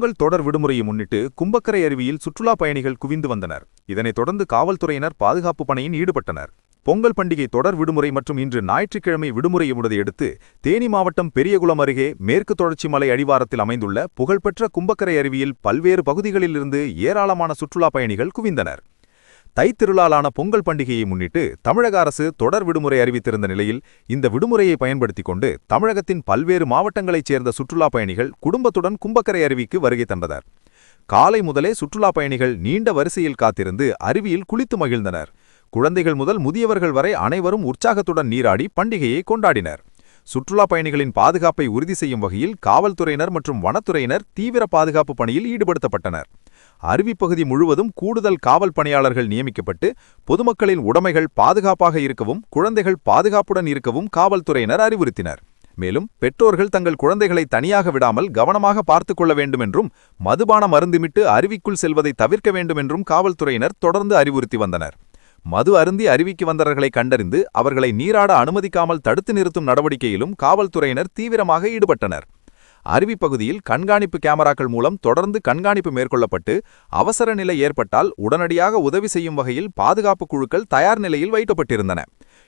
பொங்கல் தொடர் விடுமுறையை முன்னிட்டு கும்பக்கரை அருவியில் சுற்றுலா பயணிகள் குவிந்து வந்தனர். இதனைத் தொடர்ந்து காவல்துறையினர் பாதுகாப்பு பணியில் ஈடுபட்டனர். பொங்கல் பண்டிகை தொடர் விடுமுறை மற்றும் இன்று ஞாயிற்றுக்கிழமை விடுமுறையுமுடதை அடுத்து தேனி மாவட்டம் பெரியகுளம் அருகே மேற்கு தொடர்ச்சி மலை அடிவாரத்தில் அமைந்துள்ள புகழ்பெற்ற கும்பக்கரை அருவியில் பல்வேறு பகுதிகளிலிருந்து ஏராளமான சுற்றுலா பயணிகள் குவிந்தனர். தைத்திருநாளான பொங்கல் பண்டிகையை முன்னிட்டு தமிழக அரசு தொடர் விடுமுறை அறிவித்திருந்த நிலையில் இந்த விடுமுறையை பயன்படுத்திக் கொண்டு தமிழகத்தின் பல்வேறு மாவட்டங்களைச் சேர்ந்த சுற்றுலா பயணிகள் குடும்பத்துடன் கும்பக்கரை அருவிக்கு வருகை தந்தனர். காலை முதலே சுற்றுலா பயணிகள் நீண்ட வரிசையில் காத்திருந்து அருவியில் குளித்து மகிழ்ந்தனர். குழந்தைகள் முதல் முதியவர்கள் வரை அனைவரும் உற்சாகத்துடன் நீராடி பண்டிகையை கொண்டாடினர். சுற்றுலா பயணிகளின் பாதுகாப்பை உறுதி செய்யும் வகையில் காவல்துறையினர் மற்றும் வனத்துறையினர் தீவிர பாதுகாப்பு பணியில் ஈடுபடுத்தப்பட்டனர். அருவிப்பகுதி முழுவதும் கூடுதல் காவல் பணியாளர்கள் நியமிக்கப்பட்டு பொதுமக்களின் உடைமைகள் பாதுகாப்பாக இருக்கவும் குழந்தைகள் பாதுகாப்புடன் இருக்கவும் காவல்துறையினர் அறிவுறுத்தினர். மேலும் பெற்றோர்கள் தங்கள் குழந்தைகளை தனியாக விடாமல் கவனமாக பார்த்துக் கொள்ள வேண்டும் என்றும் மதுபானம் அருந்திமிட்டு அருவிக்குள் செல்வதை தவிர்க்க வேண்டும் என்றும் காவல்துறையினர் தொடர்ந்து அறிவுறுத்தி வந்தனர். மது அருந்தி அருவிக்கு வந்தவர்களை கண்டறிந்து அவர்களை நீராட அனுமதிக்காமல் தடுத்து நிறுத்தும் நடவடிக்கையிலும் காவல்துறையினர் தீவிரமாக ஈடுபட்டனர். அருவிப்பகுதியில் கண்காணிப்பு கேமராக்கள் மூலம் தொடர்ந்து கண்காணிப்பு மேற்கொள்ளப்பட்டு அவசர நிலை ஏற்பட்டால் உடனடியாக உதவி செய்யும் வகையில் பாதுகாப்பு குழுக்கள் தயார் நிலையில் வைக்கப்பட்டிருந்தன.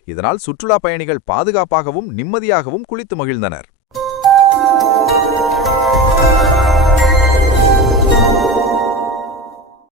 இதனால் சுற்றுலா பயணிகள் பாதுகாப்பாகவும் நிம்மதியாகவும் குளித்து மகிழ்ந்தனர்.